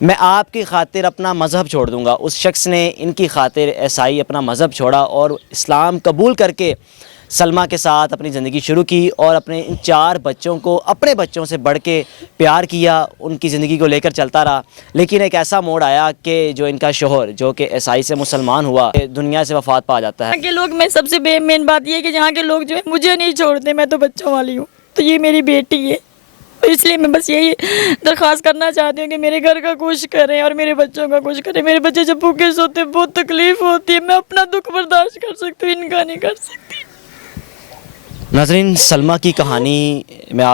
میں آپ کی خاطر اپنا مذہب چھوڑ دوں گا۔ اس شخص نے ان کی خاطر عیسائی اپنا مذہب چھوڑا اور اسلام قبول کر کے سلمہ کے ساتھ اپنی زندگی شروع کی اور اپنے ان 4 بچوں کو اپنے بچوں سے بڑھ کے پیار کیا، ان کی زندگی کو لے کر چلتا رہا۔ لیکن ایک ایسا موڑ آیا کہ جو ان کا شوہر جو کہ عیسائی سے مسلمان ہوا، دنیا سے وفات پا جاتا ہے۔ یہاں کے لوگ، میں سب سے مین بات یہ ہے کہ یہاں کے لوگ جو ہے مجھے نہیں چھوڑتے، میں تو بچوں والی ہوں، تو یہ میری بیٹی ہے، اس لیے میں بس یہی درخواست کرنا چاہتی ہوں کہ میرے گھر کا کچھ کریں اور میرے بچوں کا کچھ کریں۔ میرے بچے جب بھوکے سوتے بہت تکلیف ہوتی ہے، میں اپنا دکھ برداشت کر سکتی ہوں، ان کا نہیں کر سکتی۔ ناظرین، سلمہ کی کہانی میں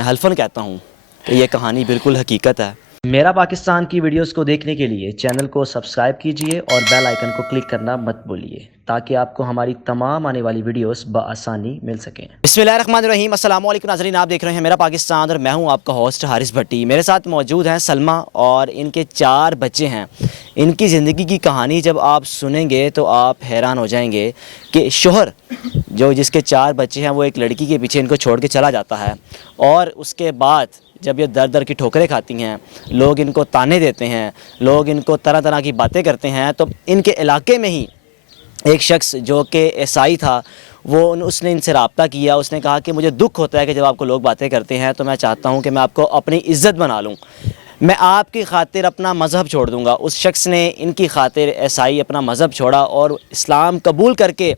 حلفاً کہتا ہوں کہ یہ کہانی بالکل حقیقت ہے۔ میرا پاکستان کی ویڈیوز کو دیکھنے کے لیے چینل کو سبسکرائب کیجئے اور بیل آئیکن کو کلک کرنا مت بھولیے تاکہ آپ کو ہماری تمام آنے والی ویڈیوز بآسانی مل سکیں۔ بسم اللہ الرحمن الرحیم۔ السلام علیکم ناظرین، آپ دیکھ رہے ہیں میرا پاکستان اور میں ہوں آپ کا ہوسٹ حارث بھٹی۔ میرے ساتھ موجود ہیں سلمہ اور ان کے 4 بچے ہیں۔ ان کی زندگی کی کہانی جب آپ سنیں گے تو آپ حیران ہو جائیں گے کہ شوہر جس کے 4 بچے ہیں وہ ایک لڑکی کے پیچھے ان کو چھوڑ کے چلا جاتا ہے، اور اس کے بعد جب یہ در در کی ٹھوکریں کھاتی ہیں، لوگ ان کو تانے دیتے ہیں، لوگ ان کو طرح طرح کی باتیں کرتے ہیں، تو ان کے علاقے میں ہی ایک شخص جو کہ عیسائی تھا، اس نے ان سے رابطہ کیا۔ اس نے کہا کہ مجھے دکھ ہوتا ہے کہ جب آپ کو لوگ باتیں کرتے ہیں تو میں چاہتا ہوں کہ میں آپ کو اپنی عزت بنا لوں، میں آپ کی خاطر اپنا مذہب چھوڑ دوں گا۔ اس شخص نے ان کی خاطر عیسائی اپنا مذہب چھوڑا اور اسلام قبول کر کے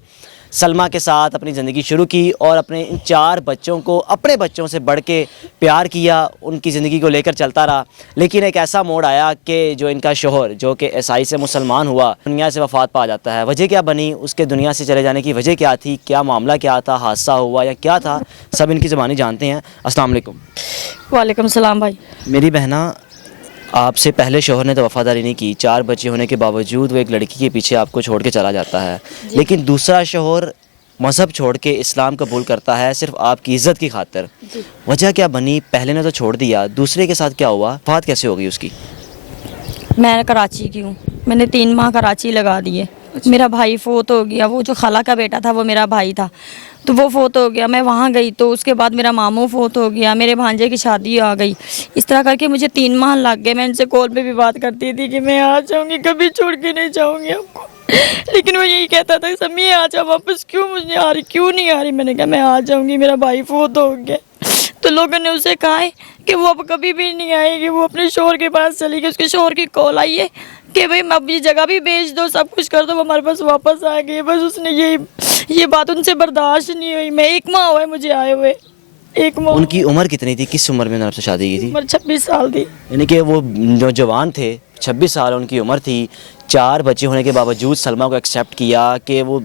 سلمہ کے ساتھ اپنی زندگی شروع کی اور اپنے ان 4 بچوں کو اپنے بچوں سے بڑھ کے پیار کیا، ان کی زندگی کو لے کر چلتا رہا۔ لیکن ایک ایسا موڑ آیا کہ جو ان کا شوہر جو کہ عیسائی سے مسلمان ہوا، دنیا سے وفات پا جاتا ہے۔ وجہ کیا بنی، اس کے دنیا سے چلے جانے کی وجہ کیا تھی، کیا معاملہ کیا تھا، حادثہ ہوا یا کیا تھا، سب ان کی زبانی جانتے ہیں۔ السلام علیکم۔ وعلیکم السلام بھائی۔ میری بہنا، آپ سے پہلے شوہر نے تو وفاداری نہیں کی، 4 بچے ہونے کے باوجود وہ ایک لڑکی کے پیچھے آپ کو چھوڑ کے چلا جاتا ہے، لیکن دوسرا شوہر مذہب چھوڑ کے اسلام قبول کرتا ہے صرف آپ کی عزت کی خاطر۔ وجہ کیا بنی؟ پہلے نے تو چھوڑ دیا، دوسرے کے ساتھ کیا ہوا، وفات کیسے ہو گئی اس کی؟ میں کراچی کی ہوں، میں نے 3 ماہ کراچی لگا دیے۔ میرا بھائی فوت ہو گیا، وہ جو خالہ کا بیٹا تھا وہ میرا بھائی تھا، تو وہ فوت ہو گیا، میں وہاں گئی تو اس کے بعد میرا ماموں فوت ہو گیا، میرے بھانجے کی شادی آ گئی، اس طرح کر کے مجھے 3 ماہ لگ گئے۔ میں ان سے کال پہ بھی بات کرتی تھی کہ میں آ جاؤں گی، کبھی چھوڑ کے نہیں جاؤں گی آپ کو، لیکن وہ یہی کہتا تھا سمی آ جاؤ واپس، کیوں مجھے آ رہی، کیوں نہیں آ رہی؟ میں نے کہا میں آ جاؤں گی، میرا بھائی فوت ہو گیا۔ تو لوگوں نے اسے کہا ہے کہ وہ اب کبھی بھی نہیں آئے گی، وہ اپنے شوہر کے پاس چلی گئی۔ اس کے شوہر کی کال آئی ہے کہ بھئی اب یہ جگہ بھی بیچ دو، سب کچھ کر دو، وہ ہمارے پاس واپس آ گئی۔ بس اس نے یہ بات ان سے برداشت نہیں ہوئی۔ میں 1 ماہ ہوا ہے مجھے آئے ہوئے، 1 ماہ۔ ان کی عمر کتنی تھی؟ کس عمر میں آپ سے شادی کی تھی؟ عمر 26 سال تھی۔ یعنی کہ وہ نوجوان تھے، 26 سال ان کی عمر تھی، 4 بچے ہونے کے باوجود سلمہ کو ایکسیپٹ کیا کہ وہ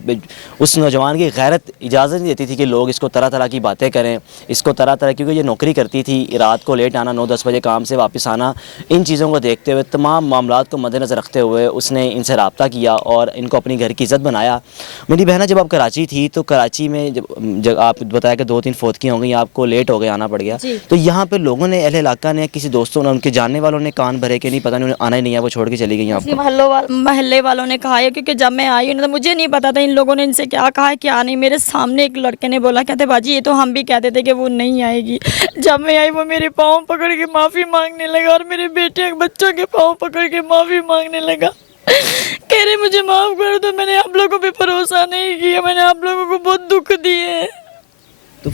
اس نوجوان کی غیرت اجازت نہیں دیتی تھی کہ لوگ اس کو طرح طرح کی باتیں کریں، اس کو طرح طرح، کیونکہ یہ نوکری کرتی تھی، رات کو لیٹ آنا، 9-10 بجے کام سے واپس آنا، ان چیزوں کو دیکھتے ہوئے، تمام معاملات کو مد نظر رکھتے ہوئے اس نے ان سے رابطہ کیا اور ان کو اپنی گھر کی عزت بنایا۔ میری بہنہ، جب آپ کراچی تھی تو کراچی میں جب آپ بتایا کہ 2-3 فوتگیاں ہو گئیں، آپ کو لیٹ ہو گئے، آنا پڑ گیا، تو یہاں پہ لوگوں نے، اہل علاقہ نے، کسی دوستوں نے، ان کے جاننے والوں نے کان بھرے کہ نہیں پتہ نہیں آنا ہی نہیں ہے، وہ چھوڑ کے چلی گئی آپ کو؟ محلے والوں نے کہا ہے، کیونکہ جب میں آئی ہوں تو مجھے نہیں پتا تھا ان لوگوں نے ان سے کیا کہا ہے کیا نہیں۔ میرے سامنے ایک لڑکے نے بولا، کہتے باجی یہ تو ہم بھی کہتے تھے کہ وہ نہیں آئے گی۔ جب میں آئی وہ میرے پاؤں پکڑ کے معافی مانگنے لگا اور میرے بیٹے بچوں کے پاؤں پکڑ کے معافی مانگنے لگا، کہہ رہے مجھے معاف کر دو، میں نے آپ لوگوں پہ بھروسہ نہیں کیا، میں نے آپ لوگوں کو بہت دکھ دیے۔ تو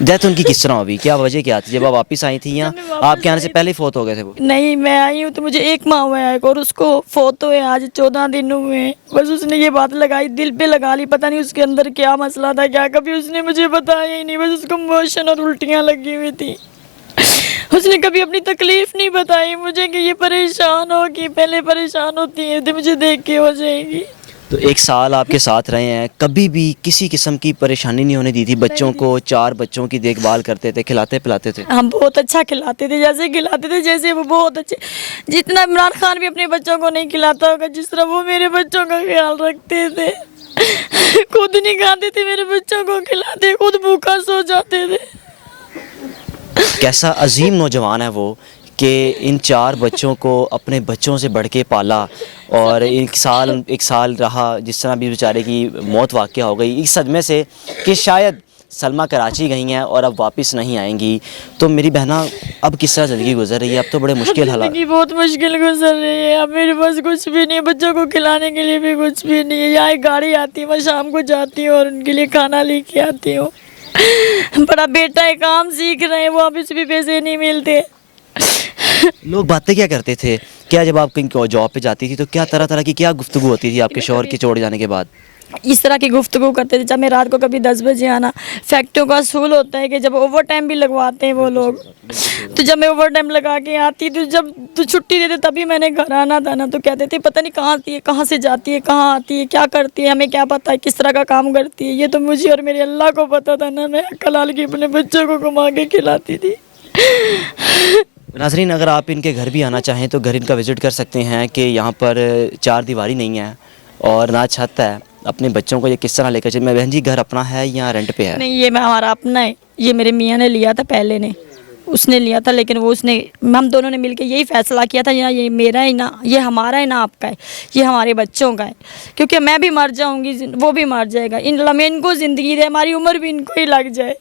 ڈیتھ ان کی کس طرح ہوئی؟ کیا وجہ کیا تھی؟ جب آپ واپس آئی تھیں یا آپ کے آنے سے پہلے ہی فوت ہو گئے تھے وہ؟ نہیں، میں آئی ہوں تو مجھے 1 ماہ ہوا ہے اور اس کو فوت ہوئے آج 14 دن ہوئے ہیں۔ بس اس نے یہ بات لگائی، دل پہ لگا لی، پتہ نہیں اس کے اندر کیا مسئلہ تھا، کیا کبھی اس نے مجھے بتایا ہی نہیں۔ بس اس کو موشن اور الٹیاں لگی ہوئی تھی، اس نے کبھی اپنی تکلیف نہیں بتائی مجھے کہ یہ پریشان ہوگی، پہلے پریشان ہوتی ہے مجھے دیکھ کے ہو جائے گی۔ تو 1 سال آپ کے ساتھ رہے ہیں، کبھی بھی کسی قسم کی پریشانی نہیں ہونے دی تھی؟ بچوں کو، 4 بچوں کی دیکھ بھال کرتے تھے، کھلاتے پلاتے تھے؟ ہم بہت اچھا کھلاتے تھے، جیسے کھلاتے تھے جیسے وہ بہت اچھے، جتنا عمران خان بھی اپنے بچوں کو نہیں کھلاتا ہوگا جس طرح وہ میرے بچوں کا خیال رکھتے تھے۔ خود نہیں کھاتے تھے، میرے بچوں کو کھلاتے، خود بھوکا سو جاتے تھے۔ کیسا عظیم نوجوان ہے وہ کہ ان 4 بچوں کو اپنے بچوں سے بڑھ کے پالا، اور 1 سال رہا، جس طرح بھی بیچارے کی موت واقع ہو گئی اس صدمے سے کہ شاید سلمہ کراچی گئی ہیں اور اب واپس نہیں آئیں گی، تو میری بہنا اب کس طرح زندگی گزر رہی ہے؟ اب تو بڑے مشکل حالات. زندگی بہت مشکل گزر رہی ہے. اب میرے پاس کچھ بھی نہیں ہے، بچوں کو کھلانے کے لیے بھی کچھ بھی نہیں ہے. یہاں ایک گاڑی آتی ہے، میں شام کو جاتی ہوں اور ان کے لیے کھانا لے کے آتی ہوں. بڑا بیٹا ہے، کام سیکھ رہے ہیں، واپس بھی پیسے نہیں ملتے. لوگ باتیں کیا کرتے تھے؟ کیا جب آپ کہیں جاب پہ جاتی تھی تو کیا طرح طرح کی کیا گفتگو ہوتی تھی آپ کے شوہر کے چھوڑ جانے کے بعد؟ اس طرح کی گفتگو کرتے تھے. جب میں رات کو کبھی 10 بجے آنا، فیکٹریوں کا اصول ہوتا ہے کہ جب اوور ٹائم بھی لگواتے ہیں وہ لوگ، تو جب میں اوور ٹائم لگا کے آتی تو جب تو چھٹی دیتے تبھی میں نے گھر آنا تھا نا، تو کہتے تھے پتہ نہیں کہاں آتی ہے، کہاں سے جاتی ہے، کہاں آتی ہے، کیا کرتی ہے، ہمیں کیا پتہ ہے کس طرح کا کام کرتی ہے. یہ تو مجھے اور میرے اللہ کو پتہ تھا نا. میں کلال کی اپنے بچوں کو کما کے کھلاتی تھی. ناظرین، اگر آپ ان کے گھر بھی آنا چاہیں تو گھر ان کا وزٹ کر سکتے ہیں کہ یہاں پر چار دیواری نہیں ہے اور نہ چھت ہے. اپنے بچوں کو یہ کس طرح لے کر چلے؟ میں بہن جی، گھر اپنا ہے یا رینٹ پہ ہے؟ نہیں، یہ میں ہمارا اپنا ہے. یہ میرے میاں نے لیا تھا، پہلے نے اس نے لیا تھا، لیکن وہ اس نے ہم دونوں نے مل کے یہی فیصلہ کیا تھا، یہ میرا ہے نا، یہ ہمارا ہے نا آپ کا ہے، یہ ہمارے بچوں کا ہے. کیونکہ میں بھی مر جاؤں گی، وہ بھی مر جائے گا. ان لمحے ان کو زندگی دے، ہماری عمر بھی ان کو ہی لگ جائے.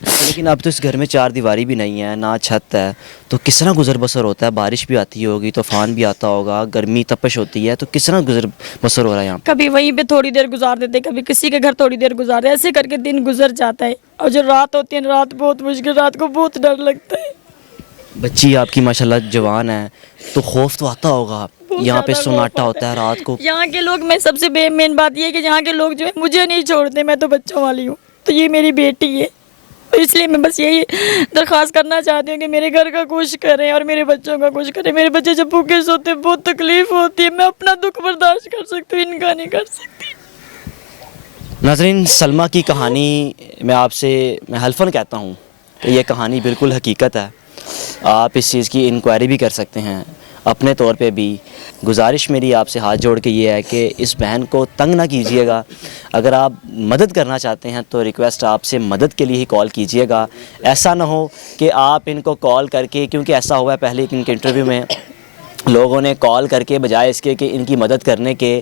لیکن اب تو اس گھر میں چار دیواری بھی نہیں ہے، نہ چھت ہے، تو کس طرح گزر بسر ہوتا ہے؟ بارش بھی آتی ہوگی، طوفان بھی آتا ہوگا، گرمی تپش ہوتی ہے، تو کس طرح گزر بسر ہو رہا ہے یہاں پہ؟ کبھی وہیں پہ تھوڑی دیر گزار دیتے، کبھی کسی کے گھر تھوڑی دیر گزار دیتے، ایسے کر کے دن گزر جاتا ہے. اور جو رات ہوتی ہے، رات بہت مشکل، رات کو بہت ڈر لگتا ہے. بچی آپ کی ماشاءاللہ جوان ہے، تو خوف تو آتا ہوگا. بہت یہاں پہ زیادہ سناٹا خوف ہوتا ہے رات کو. یہاں کے لوگ، میں سب سے مین بات یہ ہے کہ یہاں کے لوگ جو ہے مجھے نہیں چھوڑتے. میں تو بچوں والی ہوں، تو یہ میری بیٹی ہے، اس لیے میں بس یہی درخواست کرنا چاہتی ہوں کہ میرے گھر کا کچھ کریں اور میرے بچوں کا کچھ کریں. میرے بچے جب بھوکے سوتے ہیں بہت تکلیف ہوتی ہے. میں اپنا دکھ برداشت کر سکتی ہوں، ان کا نہیں کر سکتی. ناظرین، سلمہ کی کہانی میں حلفاً کہتا ہوں کہ یہ کہانی بالکل حقیقت ہے. آپ اس چیز کی انکوائری بھی کر سکتے ہیں اپنے طور پہ بھی. گزارش میری آپ سے ہاتھ جوڑ کے یہ ہے کہ اس بہن کو تنگ نہ کیجیے گا. اگر آپ مدد کرنا چاہتے ہیں تو ریکویسٹ آپ سے مدد کے لیے ہی کال کیجیے گا. ایسا نہ ہو کہ آپ ان کو کال کر کے، کیونکہ ایسا ہوا ہے پہلے ان کے انٹرویو میں، لوگوں نے کال کر کے بجائے اس کے کہ ان کی مدد کرنے کے،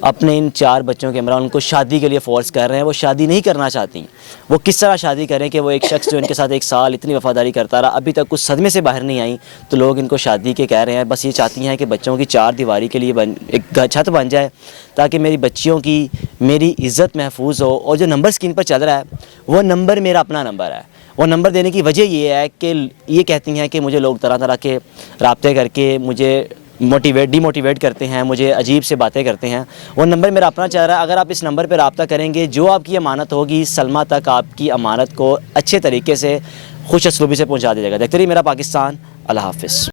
اپنے ان چار بچوں کے ہمراہ ان کو شادی کے لیے فورس کر رہے ہیں. وہ شادی نہیں کرنا چاہتی. وہ کس طرح شادی کریں کہ وہ ایک شخص جو ان کے ساتھ 1 سال اتنی وفاداری کرتا رہا، ابھی تک کچھ صدمے سے باہر نہیں آئیں، تو لوگ ان کو شادی کے کہہ رہے ہیں. بس یہ چاہتی ہیں کہ بچوں کی چار دیواری کے لیے ایک چھت بن جائے تاکہ میری بچیوں کی میری عزت محفوظ ہو. اور جو نمبر اسکرین پر چل رہا ہے وہ نمبر میرا اپنا نمبر ہے. وہ نمبر دینے کی وجہ یہ ہے کہ یہ کہتی ہیں کہ مجھے لوگ طرح طرح کے رابطے کر کے مجھے ڈی موٹیویٹ کرتے ہیں، مجھے عجیب سے باتیں کرتے ہیں. وہ نمبر میرا اپنا چل رہا ہے. اگر آپ اس نمبر پہ رابطہ کریں گے، جو آپ کی امانت ہوگی سلمہ تک آپ کی امانت کو اچھے طریقے سے خوش اسلوبی سے پہنچا دیا جائے گا. دیکھتے رہیے میرا پاکستان. اللہ حافظ.